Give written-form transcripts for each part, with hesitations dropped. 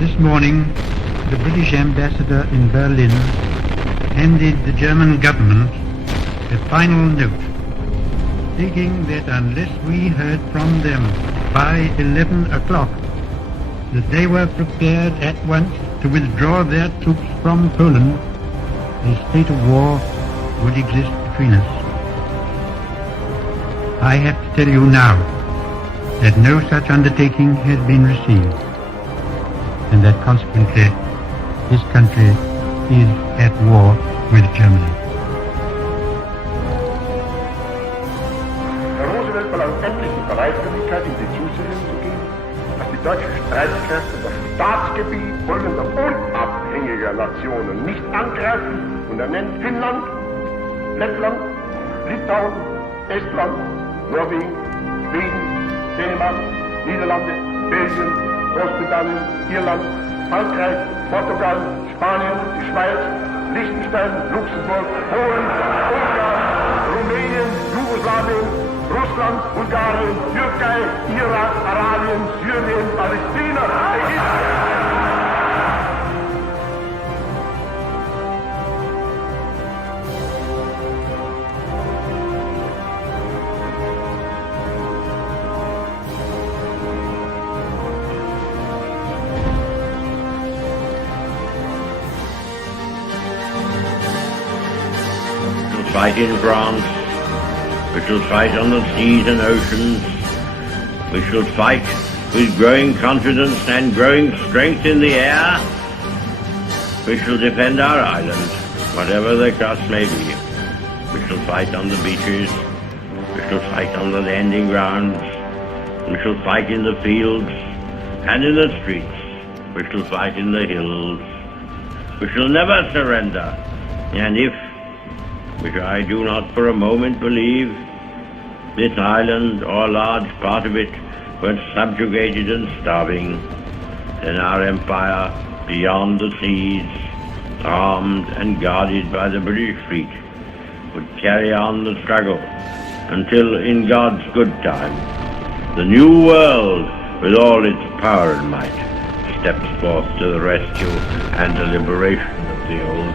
This morning, the British ambassador in Berlin handed the German government a final note, stating that unless we heard from them by 11 o'clock, that they were prepared at once to withdraw their troops from Poland, a state of war would exist between us. I have to tell you now that no such undertaking has been received, and that consequently this country is at war with Germany. Herr Roosevelt verlangt endlich die Bereitwilligkeit, in die Zusicherung zu geben, dass die deutschen Streitkräfte das Staatsgebiet folgender unabhängiger Nationen nicht angreifen, und er nennt Finnland, Lettland, Litauen, Estland, Norwegen, Schweden, Dänemark, Niederlande, Belgien, Großbritannien, Irland, Frankreich, Portugal, Spanien, die Schweiz, Liechtenstein, Luxemburg, Polen, Ungarn, Rumänien, Jugoslawien, Russland, Bulgarien, Türkei, Irak, Arabien, Syrien, Palästina, Ägypten. Fight in France, we shall fight on the seas and oceans, we shall fight with growing confidence and growing strength in the air, we shall defend our island, whatever the cost may be. We shall fight on the beaches, we shall fight on the landing grounds, we shall fight in the fields and in the streets, we shall fight in the hills, we shall never surrender, and if, which I do not for a moment believe, this island or a large part of it were subjugated and starving, then our empire beyond the seas, armed and guarded by the British fleet, would carry on the struggle until, in God's good time, the new world, with all its power and might, steps forth to the rescue and the liberation of the old.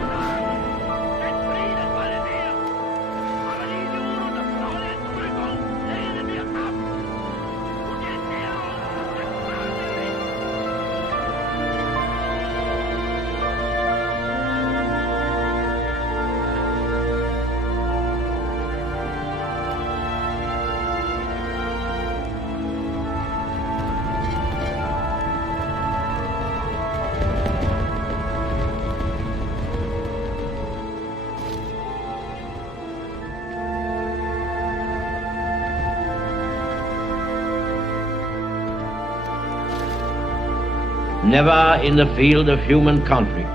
Never in the field of human conflict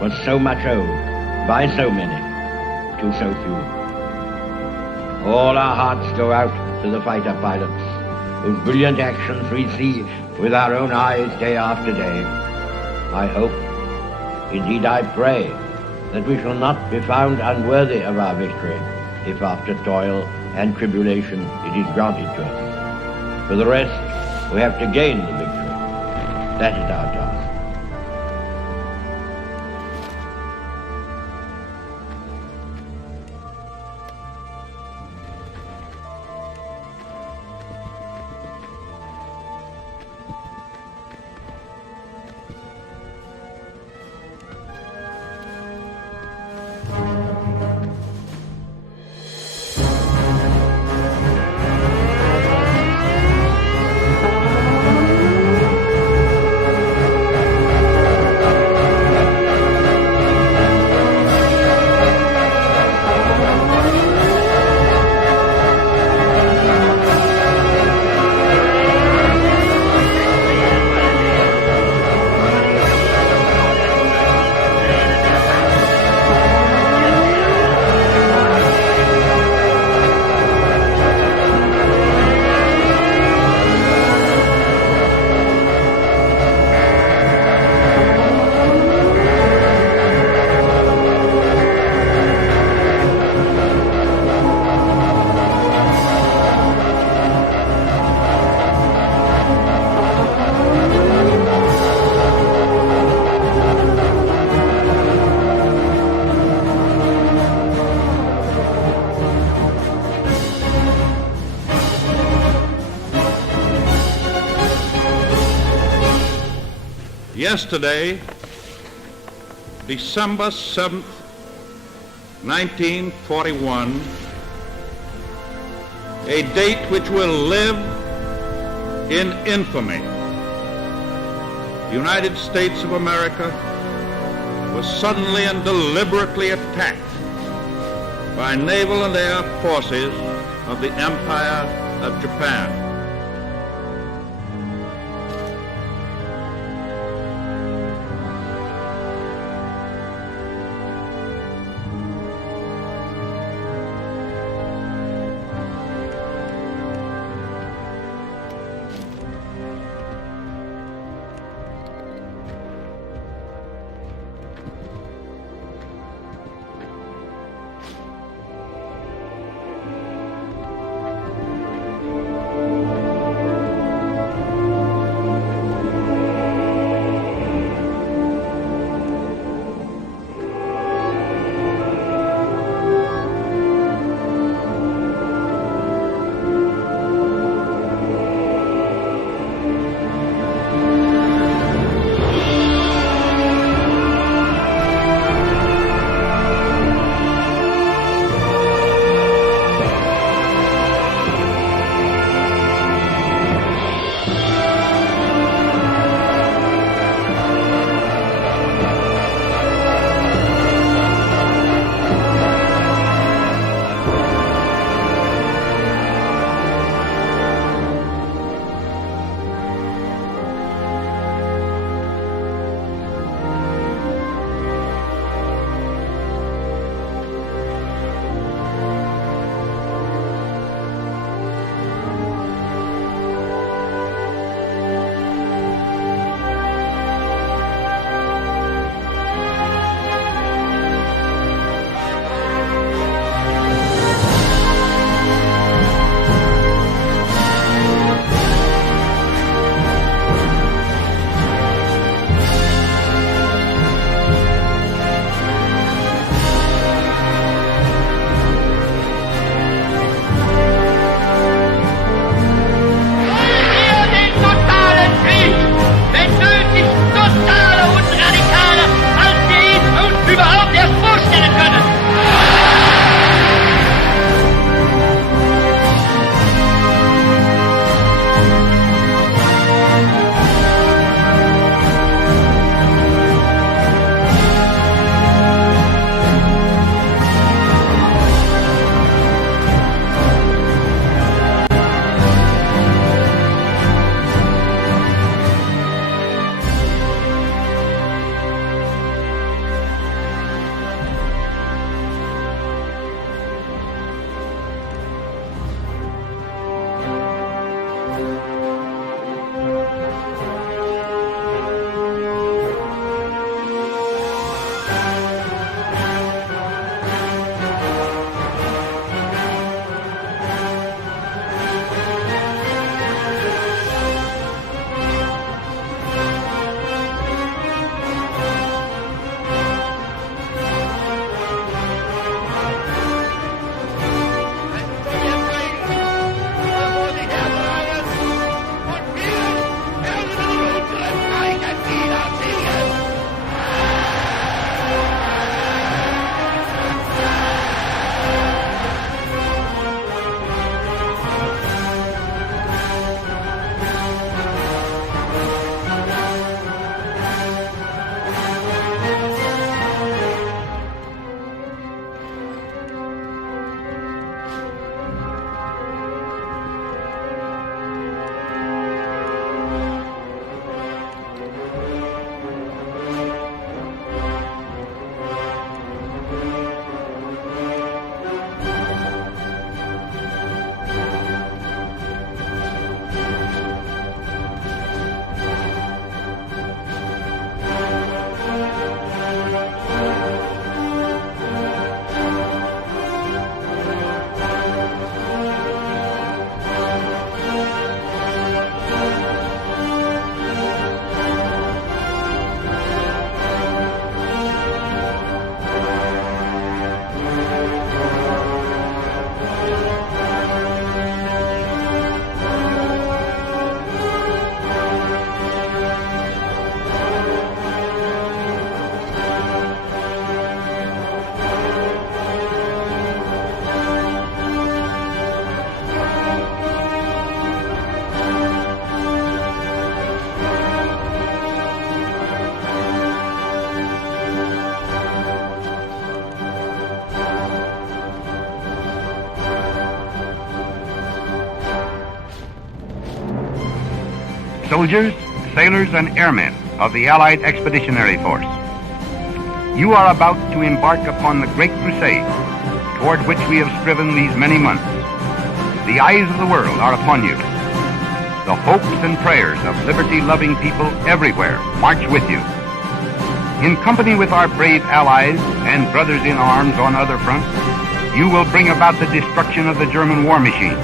was so much owed by so many to so few. All our hearts go out to the fighter pilots whose brilliant actions we see with our own eyes day after day. I hope, indeed I pray, that we shall not be found unworthy of our victory if after toil and tribulation it is granted to us. For the rest, we have to gain the victory. That is our task. Yesterday, December 7th, 1941, a date which will live in infamy. The United States of America was suddenly and deliberately attacked by naval and air forces of the Empire of Japan. soldiers, sailors, and airmen of the Allied Expeditionary Force. You are about to embark upon the great crusade toward which we have striven these many months. The eyes of the world are upon you. The hopes and prayers of liberty-loving people everywhere march with you. In company with our brave allies and brothers in arms on other fronts, you will bring about the destruction of the German war machine,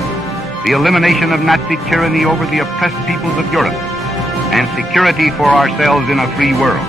the elimination of Nazi tyranny over the oppressed peoples of Europe, and security for ourselves in a free world.